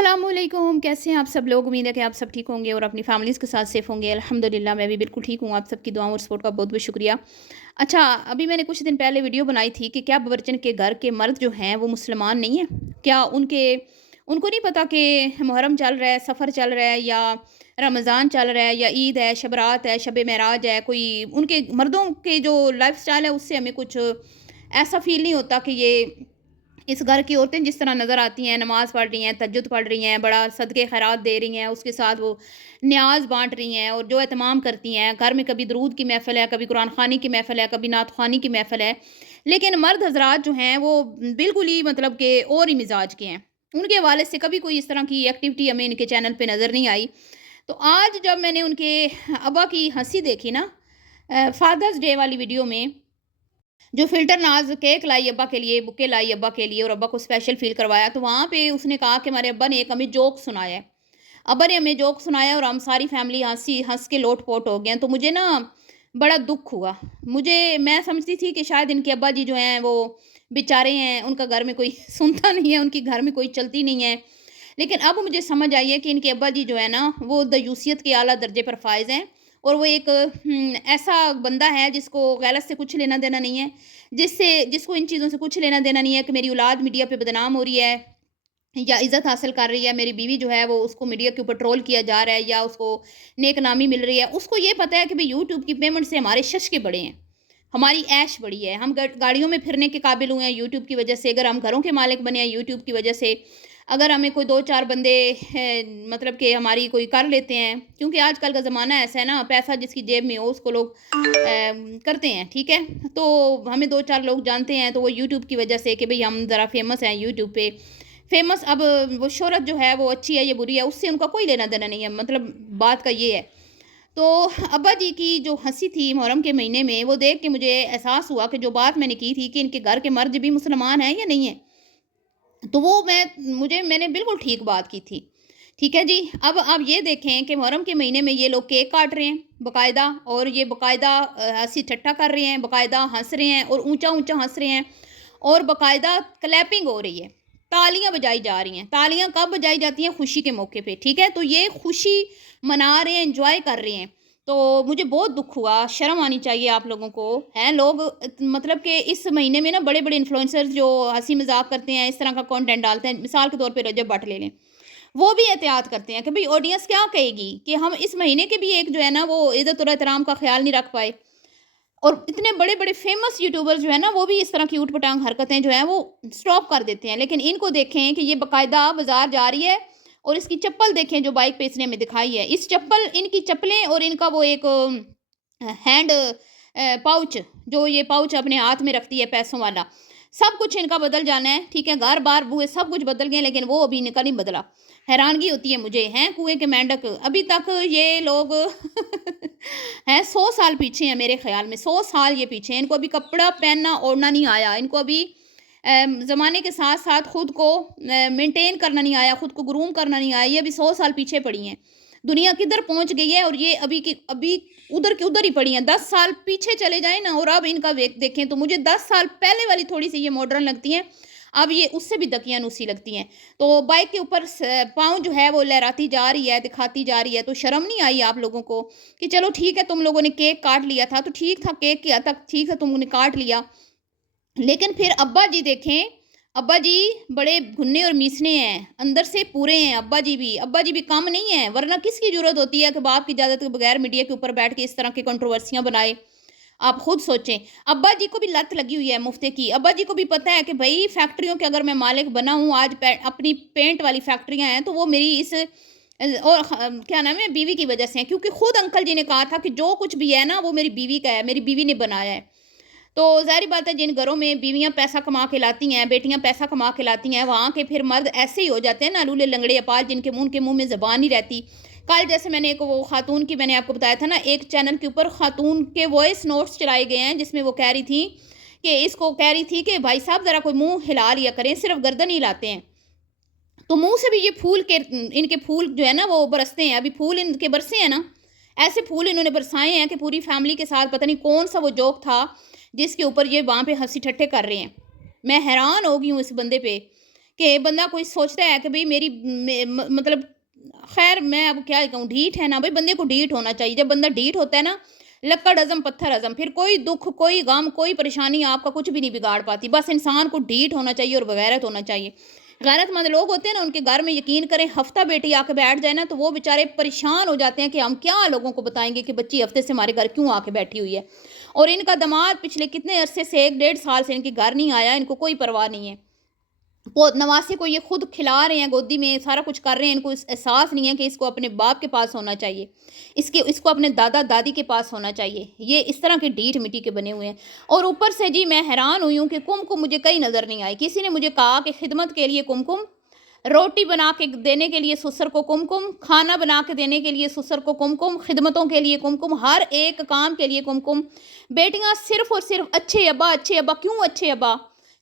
अस्सलाम वालेकुम, कैसे हैं आप सब लोग। उम्मीद है कि आप सब ठीक होंगे और अपनी फैमिलीज़ के साथ सेफ़ होंगे। अल्हम्दुलिल्लाह मैं भी बिल्कुल ठीक हूँ। आप सबकी दुआओं और सपोर्ट का बहुत-बहुत शुक्रिया। अच्छा, अभी मैंने कुछ दिन पहले वीडियो बनाई थी कि क्या बावर्चन के घर के मर्द जो हैं वो मुसलमान नहीं हैं? क्या उनको नहीं पता कि मुहर्रम चल रहा है, सफ़र चल रहा है या रमज़ान चल रहा है या ईद है, शब रात है, शब मेराज है, कोई उनके मर्दों के जो लाइफ़स्टाइल है उससे हमें कुछ ऐसा फ़ील नहीं होता कि ये इस घर की औरतें जिस तरह नज़र आती हैं, नमाज़ पढ़ रही हैं, तहज्जुद पढ़ रही हैं, बड़ा सदक़े खैरात दे रही हैं, उसके साथ वो न्याज़ बाँट रही हैं और जो एहतमाम करती हैं। घर में कभी दरूद की महफ़िल है, कभी कुरान ख़वानी की महफ़िल है, कभी नात ख़वानी की महफ़िल है। लेकिन मर्द हज़रात जो हैं वो बिल्कुल ही मतलब कि और ही मिज़ाज के हैं। उनके हवाले से कभी कोई इस तरह की एक्टिविटी हमें इनके चैनल पे नज़र नहीं आई। तो आज जब मैंने उनके अब्बा की हँसी देखी ना फ़ादर्स डे वाली वीडियो में, जो फ़िल्टर नाज़ केक लाई अब्बा के लिए, बुके लाई अब्बा के लिए और अब्बा को स्पेशल फ़ील करवाया, तो वहाँ पे उसने कहा कि हमारे अब्बा ने एक हमें जोक सुनाया है। अब्बा ने हमें जोक सुनाया और हम सारी फैमिली हँस के लोट-पोट हो गए हैं। तो मुझे ना बड़ा दुःख हुआ। मैं समझती थी कि शायद इनके अब्बा जी जो हैं वो बेचारे हैं, उनका घर में कोई सुनता नहीं है, उनके घर में कोई चलती नहीं है। लेकिन अब मुझे समझ आई है कि इनके अब्बा जी जो है ना, वो दयूसियत के आला दर्जे पर फ़ाइज़ हैं और वो एक ऐसा बंदा है जिसको गैरत से कुछ लेना-देना नहीं है, जिसको इन चीज़ों से कुछ लेना-देना नहीं है कि मेरी औलाद मीडिया पे बदनाम हो रही है या इज़्ज़त हासिल कर रही है, मेरी बीवी जो है वो उसको मीडिया के ऊपर ट्रोल किया जा रहा है या उसको नेक-नामी मिल रही है। उसको ये पता है कि भई यूट्यूब की पेमेंट से हमारे शश के बड़े हैं, हमारी ऐश बड़ी है, हम गाड़ियों में फिरने के काबिल हुए हैं यूट्यूब की वजह से, अगर हम घरों के मालिक बने हैं यूट्यूब की वजह से, अगर हमें कोई 2-4 बंदे मतलब कि हमारी कोई कर लेते हैं, क्योंकि आजकल का ज़माना ऐसा है ना, पैसा जिसकी जेब में हो उसको लोग करते हैं, ठीक है? तो हमें 2-4 लोग जानते हैं तो वो यूट्यूब की वजह से कि भई हम ज़रा फ़ेमस हैं यूट्यूब पे। फ़ेमस अब वो शोहरत जो है वो अच्छी है या बुरी है, उससे उनका कोई लेना-देना नहीं है, मतलब बात का ये है। तो अब्बा जी की जो हँसी थी मुहर्रम के महीने में, वो देख के मुझे एहसास हुआ कि जो बात मैंने की थी कि इनके घर के मर्द भी मुसलमान हैं या नहीं हैं, तो वो मैंने बिल्कुल ठीक बात की थी। ठीक है जी, अब आप ये देखें कि मुहर्रम के महीने में ये लोग केक काट रहे हैं बाकायदा और ये बाकायदा हँसी ठट्ठा कर रहे हैं, बाकायदा हँस रहे हैं और ऊँचा-ऊँचा हँस रहे हैं और बाकायदा क्लैपिंग हो रही है, तालियाँ बजाई जा रही हैं। तालियाँ कब बजाई जाती हैं? खुशी के मौके पे, ठीक है? तो ये खुशी मना रहे हैं, एन्जॉय कर रहे हैं। तो मुझे बहुत दुःख हुआ, शर्म आनी चाहिए आप लोगों को, हैं लोग मतलब कि इस महीने में ना बड़े-बड़े इन्फ्लुएंसर्स जो हँसी-मज़ाक करते हैं, इस तरह का कंटेंट डालते हैं, मिसाल के तौर पे रजब भट्ट ले लें। वो भी एहतियात करते हैं कि भई ऑडियंस क्या कहेगी कि हम इस महीने के भी एक जो है ना वो इज़्ज़त और एहतराम का ख़्याल नहीं रख पाए। और इतने बड़े-बड़े फ़ेमस यूट्यूबर्स जो है ना वो भी इस तरह की ऊट-पटांग हरकतें जो हैं वो स्टॉप कर देते हैं। लेकिन इनको देखें कि ये बाकायदा बाज़ार जा रही है और इसकी चप्पल देखें जो बाइक पे इसने हमें दिखाई है। इनकी चप्पलें और इनका वो एक हैंड पाउच, जो ये पाउच अपने हाथ में रखती है पैसों वाला, सब कुछ इनका बदल जाना है, ठीक है? घर-बार, बूए सब कुछ बदल गए लेकिन वो अभी इनका नहीं बदला। हैरानगी होती है मुझे, हैं कुएँ के मेंढक, अभी तक ये लोग हैं 100 साल पीछे हैं मेरे ख़्याल में, 100 साल ये पीछे हैं। इनको अभी कपड़ा पहनना ओढ़ना नहीं आया, इनको अभी ज़माने के साथ-साथ खुद को मेंटेन करना नहीं आया, खुद को ग्रूम करना नहीं आया, ये अभी 100 साल पीछे पड़ी हैं। दुनिया किधर पहुँच गई है और ये अभी उधर की उधर ही पड़ी हैं। 10 साल पीछे चले जाएँ ना और अब इनका वेक देखें तो मुझे 10 साल पहले वाली थोड़ी-सी ये मॉडर्न लगती हैं। अब ये उससे भी दकियानूसी लगती हैं। तो बाइक के ऊपर पाँव जो है वो लहराती जा रही है, दिखाती जा रही है, तो शर्म नहीं आई आप लोगों को कि चलो ठीक है तुम लोगों ने केक काट लिया था, तो ठीक था केक की हद तक ठीक है तुमने काट लिया। लेकिन फिर अब्बा जी देखें, अब्बा जी बड़े भुन्ने और मीसने हैं, अंदर से पूरे हैं अब्बा जी भी कम नहीं हैं, वरना किसकी ज़रूरत होती है कि बाप की इजाज़त के बगैर मीडिया के ऊपर बैठ के इस तरह की कंट्रोवर्सियाँ बनाए। आप खुद सोचें, अब्बा जी को भी लत लगी हुई है मुफ्ते की, अब्बा जी को भी पता है कि भई फैक्ट्रियों के अगर मैं मालिक बना हूँ, आज अपनी पेंट वाली फैक्ट्रियाँ हैं, तो वो मेरी इस और क्या नाम है बीवी की वजह से हैं, क्योंकि खुद अंकल जी ने कहा था कि जो कुछ भी है ना वो मेरी बीवी का है, मेरी बीवी ने बनाया है। तो ज़ाहिर बात है जिन घरों में बीवियाँ पैसा कमा के लाती हैं, बेटियाँ पैसा कमा के लाती हैं, वहाँ के फिर मर्द ऐसे ही हो जाते हैं ना लूले लंगड़े अपाज, जिनके मुँह में ज़बान नहीं रहती। कल जैसे मैंने एक वो खातून की मैंने आपको बताया था ना, एक चैनल के ऊपर खातून के वॉइस नोट्स चलाए गए हैं जिसमें वो कह रही थी कि भाई साहब ज़रा कोई मुँह हिला लिया करें, सिर्फ़ गर्दन ही हिलाते हैं। तो मुँह से भी ये इनके फूल जो है ना वो बरसते हैं, अभी फूल इनके बरसे हैं ना, ऐसे फूल इन्होंने बरसाए हैं कि पूरी फैमिली के साथ पता नहीं कौन-सा वो जोक था, जिसके ऊपर ये वहाँ पे हँसी-ठट्ठे कर रहे हैं। मैं हैरान हो गई हूँ इस बंदे पे کہ بندہ کوئی سوچتا ہے کہ بھئی میری مطلب خیر میں اب کیا کہوں، ڈھیٹ ہے نا بھئی، بندے کو ڈھیٹ ہونا چاہیے. جب بندہ ڈھیٹ ہوتا ہے نا، لکڑ ہضم پتھر ہضم، پھر کوئی دکھ، کوئی غم، کوئی پریشانی آپ کا کچھ بھی نہیں بگاڑ پاتی. بس انسان کو ڈھیٹ ہونا چاہیے اور بغیرت ہونا چاہیے. غیرت مند لوگ ہوتے ہیں نا، ان کے گھر میں یقین کریں ہفتہ بیٹی آ کے بیٹھ جائے نا تو وہ بیچارے پریشان ہو جاتے ہیں کہ ہم کیا لوگوں کو بتائیں گے کہ بچی ہفتے سے ہمارے گھر کیوں آ کے بیٹھی ہوئی ہے. اور ان کا دماد پچھلے کتنے عرصے سے 1 1.5 سال سے ان کے گھر نہیں آیا، ان کو کوئی پرواہ نہیں ہے. وہ نواسے کو یہ خود کھلا رہے ہیں گودی میں، سارا کچھ کر رہے ہیں، ان کو احساس نہیں ہے کہ اس کو اپنے باپ کے پاس ہونا چاہیے، اس کو اپنے دادا دادی کے پاس ہونا چاہیے. یہ اس طرح کے ڈیٹ مٹی کے بنے ہوئے ہیں. اور اوپر سے جی میں حیران ہوئی ہوں کہ کم مجھے کہیں نظر نہیں آئی. کسی نے مجھے کہا کہ خدمت کے لیے کم، روٹی بنا کے دینے کے لیے سسر کو کم، کھانا بنا کے دینے کے لیے سسر کو کم، خدمتوں کے لیے کم، ہر ایک کام کے لیے کم. بیٹیاں صرف اور صرف اچھے ابا. کیوں اچھے ابا؟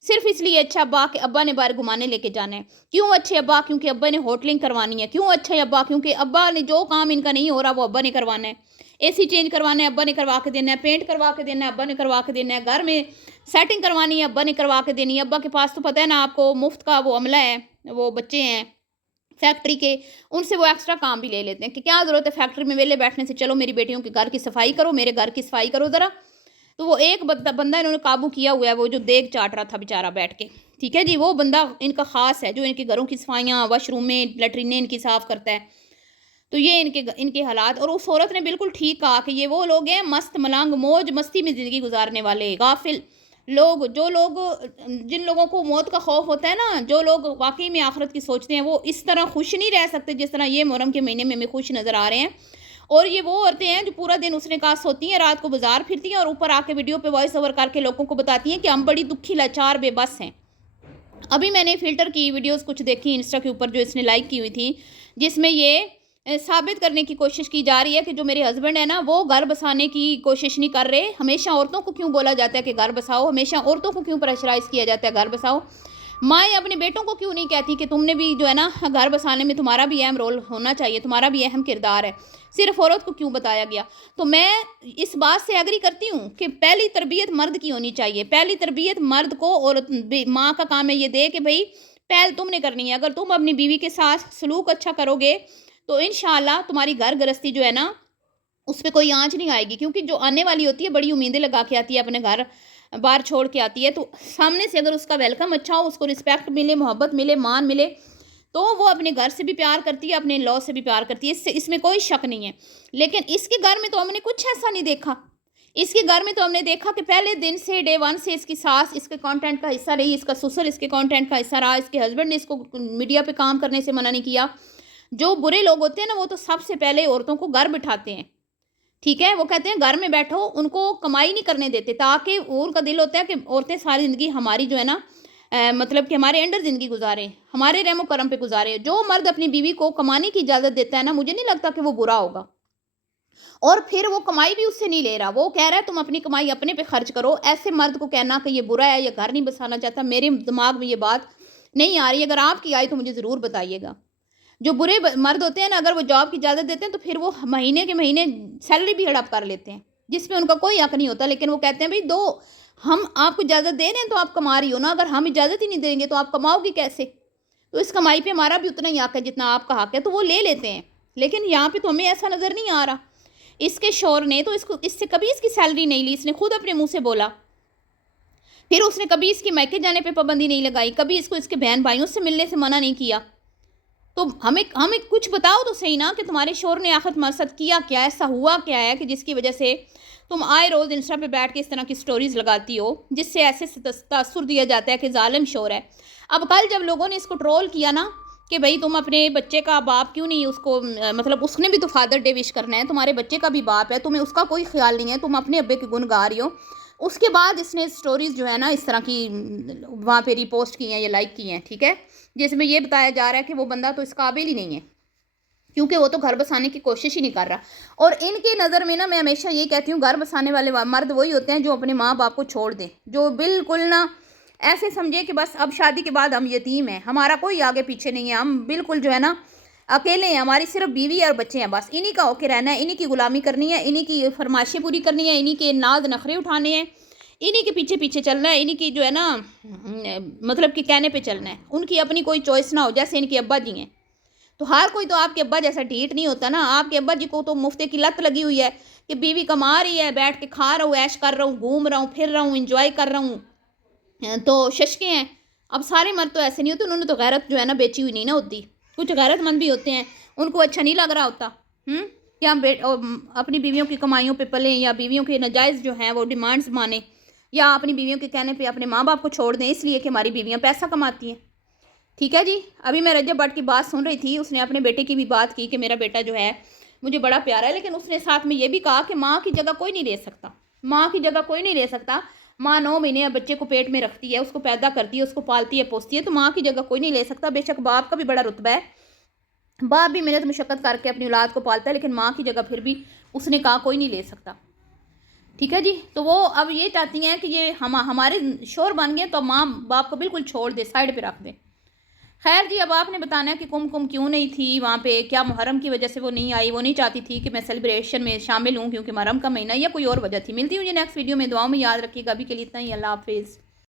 صرف اس لیے اچھا ابا کہ ابا نے باہر گھمانے لے کے جانا ہے. کیوں اچھے ابا؟ کیونکہ ابا نے ہوٹلنگ کروانی ہے. کیوں اچھے ابا؟ کیونکہ ابا نے جو کام ان کا نہیں ہو رہا وہ ابا نے کروانا ہے. اے سی چینج کروانا ہے ابا نے کروا کے دینا ہے. پینٹ کروا کے دینا ہے ابا نے کروا کے دینا ہے. گھر میں سیٹنگ کروانی ہے ابا نے کروا کے دینی ہے. ابا کے پاس تو پتہ ہے نا آپ کو، مفت کا وہ عملہ ہے، وہ بچے ہیں فیکٹری کے، ان سے وہ ایکسٹرا کام بھی لے لیتے ہیں کہ کیا ضرورت ہے فیکٹری میں ویلے بیٹھنے سے، چلو میری بیٹیوں کے گھر کی صفائی کرو، میرے گھر کی صفائی کرو ذرا. تو وہ ایک بندہ انہوں نے قابو کیا ہوا ہے، وہ جو دیگ چاٹ رہا تھا بیچارہ بیٹھ کے، ٹھیک ہے جی، وہ بندہ ان کا خاص ہے جو ان کے گھروں کی صفائیاں، واش رومیں، لیٹرینیں ان کی صاف کرتا ہے. تو یہ ان کے حالات. اور اس عورت نے بالکل ٹھیک کہا کہ یہ وہ لوگ ہیں مست ملنگ، موج مستی میں زندگی گزارنے والے غافل لوگ. جن لوگوں کو موت کا خوف ہوتا ہے نا، جو لوگ واقعی میں آخرت کی سوچتے ہیں، وہ اس طرح خوش نہیں رہ سکتے جس طرح یہ محرم کے مہینے میں ہمیں خوش نظر آ رہے ہیں. اور یہ وہ عورتیں ہیں جو پورا دن اس نے کہا سوتی ہیں، رات کو بازار پھرتی ہیں اور اوپر آ کے ویڈیو پہ وائس اوور کر کے لوگوں کو بتاتی ہیں کہ ہم بڑی دکھی لاچار بے بس ہیں. ابھی میں نے فلٹر کی ویڈیوز کچھ دیکھی انسٹا کے اوپر جو اس نے لائک کی ہوئی تھی، جس میں یہ ثابت کرنے کی کوشش کی جا رہی ہے کہ جو میرے ہسبینڈ ہیں نا، وہ گھر بسانے کی کوشش نہیں کر رہے. ہمیشہ عورتوں کو کیوں بولا جاتا ہے کہ گھر بساؤ، ہمیشہ عورتوں کو کیوں پریشرائز کیا جاتا ہے گھر بساؤ. مائیں اپنے بیٹوں کو کیوں نہیں کہتی کہ تم نے بھی جو ہے نا گھر بسانے میں تمہارا بھی اہم رول ہونا چاہیے، تمہارا بھی اہم کردار ہے، صرف عورت کو کیوں بتایا گیا. تو میں اس بات سے ایگری کرتی ہوں کہ پہلی تربیت مرد کی ہونی چاہیے. پہلی تربیت مرد کو، اور ماں کا کام ہے یہ دے کہ بھئی پہل تم نے کرنی ہے. اگر تم اپنی بیوی کے ساتھ سلوک اچھا کرو گے تو انشاءاللہ تمہاری گھر گرستی جو ہے نا اس پہ کوئی آنچ نہیں آئے گی. کیونکہ جو آنے والی ہوتی ہے بڑی امیدیں لگا کے آتی ہے، اپنے گھر باہر چھوڑ کے آتی ہے، تو سامنے سے اگر اس کا ویلکم اچھا ہو، اس کو رسپیکٹ ملے، محبت ملے، مان ملے، تو وہ اپنے گھر سے بھی پیار کرتی ہے، اپنے لاء سے بھی پیار کرتی ہے. اس میں کوئی شک نہیں ہے. لیکن اس کے گھر میں تو ہم نے کچھ ایسا نہیں دیکھا. اس کے گھر میں تو ہم نے دیکھا کہ پہلے دن سے ڈے 1 سے اس کی ساس اس کے کانٹینٹ کا حصہ رہی، اس کا سسر اس کے کانٹینٹ کا حصہ رہا، اس کے ہسبینڈ نے اس کو میڈیا پہ کام کرنے سے منع نہیں کیا. جو برے لوگ ہوتے ہیں نا، وہ تو سب سے پہلے عورتوں کو گھر بٹھاتے ہیں، ٹھیک ہے، وہ کہتے ہیں گھر میں بیٹھو، ان کو کمائی نہیں کرنے دیتے، تاکہ ان کا دل ہوتا ہے کہ عورتیں ساری زندگی ہماری جو ہے نا مطلب کہ ہمارے انڈر زندگی گزاریں، ہمارے رحم و کرم پہ گزاریں. جو مرد اپنی بیوی کو کمانے کی اجازت دیتا ہے نا، مجھے نہیں لگتا کہ وہ برا ہوگا. اور پھر وہ کمائی بھی اس سے نہیں لے رہا، وہ کہہ رہا ہے تم اپنی کمائی اپنے پہ خرچ کرو. ایسے مرد کو کہنا کہ یہ برا ہے یا گھر نہیں بسانا چاہتا، میرے دماغ میں یہ بات نہیں آ رہی. اگر آپ کی آئی تو مجھے ضرور بتائیے گا. جو برے مرد ہوتے ہیں نا، اگر وہ جاب کی اجازت دیتے ہیں تو پھر وہ مہینے کے مہینے سیلری بھی ہڑپ کر لیتے ہیں، جس میں ان کا کوئی حق نہیں ہوتا. لیکن وہ کہتے ہیں بھئی ہم آپ کو اجازت دے رہے ہیں تو آپ کما رہی ہو نا، اگر ہم اجازت ہی نہیں دیں گے تو آپ کماؤ گی کیسے؟ تو اس کمائی پہ ہمارا بھی اتنا ہی حق ہے جتنا آپ کا حق ہے، تو وہ لے لیتے ہیں. لیکن یہاں پہ تو ہمیں ایسا نظر نہیں آ رہا. اس کے شوہر نے تو اس سے کبھی اس کی سیلری نہیں لی، اس نے خود اپنے منہ سے بولا. پھر اس نے کبھی اس کی میکے جانے پہ پابندی نہیں لگائی، کبھی اس کو اس کے بہن بھائیوں سے ملنے سے منع نہیں کیا. تو ہمیں کچھ بتاؤ تو صحیح نا کہ تمہارے شوہر نے آخر مقصد کیا کیا، ایسا ہوا کیا ہے کہ جس کی وجہ سے تم آئے روز انسٹا پہ بیٹھ کے اس طرح کی سٹوریز لگاتی ہو، جس سے ایسے تاثر دیا جاتا ہے کہ ظالم شوہر ہے. اب کل جب لوگوں نے اس کو ٹرول کیا نا کہ بھئی تم اپنے بچے کا باپ کیوں نہیں اس کو، مطلب اس نے بھی تو فادر ڈے وش کرنا ہے، تمہارے بچے کا بھی باپ ہے، تمہیں اس کا کوئی خیال نہیں ہے، تم اپنے ابے کے گن گا رہی ہو. اس کے بعد اس نے سٹوریز جو ہے نا اس طرح کی وہاں پہ ری پوسٹ کی ہیں یا لائک کی ہیں، ٹھیک ہے، جس میں یہ بتایا جا رہا ہے کہ وہ بندہ تو اس قابل ہی نہیں ہے، کیونکہ وہ تو گھر بسانے کی کوشش ہی نہیں کر رہا. اور ان کے نظر میں نا، میں ہمیشہ یہ کہتی ہوں، گھر بسانے والے مرد وہی ہوتے ہیں جو اپنے ماں باپ کو چھوڑ دیں، جو بالکل نا ایسے سمجھے کہ بس اب شادی کے بعد ہم یتیم ہیں، ہمارا کوئی آگے پیچھے نہیں ہے، ہم بالکل جو ہے نا اکیلے ہیں، ہماری صرف بیوی اور بچے ہیں، بس انہی کا ہو کے رہنا ہے، انہی کی غلامی کرنی ہے، انہی کی فرمائشیں پوری کرنی ہے، انہی کے ناز نخرے اٹھانے ہیں، इन्हीं के पीछे पीछे चलना है, इन्हीं की जो है ना मतलब कि कहने पे चलना है, उनकी अपनी कोई चॉइस ना हो, जैसे इनके अब्बा जी हैं। तो हर कोई तो आपके अब्बा जैसा ढीठ नहीं होता ना। आपके अब्बा जी को तो मुफ्ते की लत लगी हुई है कि बीवी कमा रही है, बैठ के खा रहा हूँ, ऐश कर रहा हूँ, घूम रहा हूँ, फिर रहा हूँ, इंजॉय कर रहा हूँ, तो शशके हैं। अब सारे मर्द तो ऐसे नहीं होते, उन्होंने तो गैरत जो है ना बेची हुई नहीं ना होती। कुछ गैरतमंद भी होते हैं, उनको अच्छा नहीं लग रहा होता कि हम अपनी बीवियों की कमाइयों पे पलें, या बीवियों के नाजायज़ जो हैं वो डिमांड्स माने, या अपनी बीवियों के कहने पे अपने माँ बाप को छोड़ दें इसलिए कि हमारी बीवियाँ पैसा कमाती हैं। ठीक है जी। अभी मैं रजब भट्ट की बात सुन रही थी, उसने अपने बेटे की भी बात की कि मेरा बेटा जो है मुझे बड़ा प्यारा है, लेकिन उसने साथ में ये भी कहा कि माँ की जगह कोई नहीं ले सकता, माँ की जगह कोई नहीं ले सकता। माँ 9 महीने अब बच्चे को पेट में रखती है, उसको पैदा करती है, उसको पालती है, पोसती है, तो माँ की जगह कोई नहीं ले सकता। बेशक बाप का भी बड़ा रुतबा है, बाप भी मेहनत मुशक्क़त करके अपनी औलाद को पालता है, लेकिन माँ की जगह फिर भी उसने कहा कोई नहीं ले सकता। ठीक है जी। तो वो अब ये चाहती हैं कि ये हमारे शोर बन गए, तो माँ बाप को बिल्कुल छोड़ दे, साइड पे रख दे। खैर जी, अब आपने बताना है कि कुमकुम क्यों नहीं थी वहाँ पे, क्या मुहर्रम की वजह से वो नहीं आई, वो नहीं चाहती थी कि मैं सेलिब्रेशन में शामिल हूँ क्योंकि मुहर्रम का महीना, या कोई और वजह थी। मिलती हूँ ये नेक्स्ट वीडियो में, दुआओं में याद रखिएगा। अभी के लिए इतना ही, अल्लाह हाफिज़।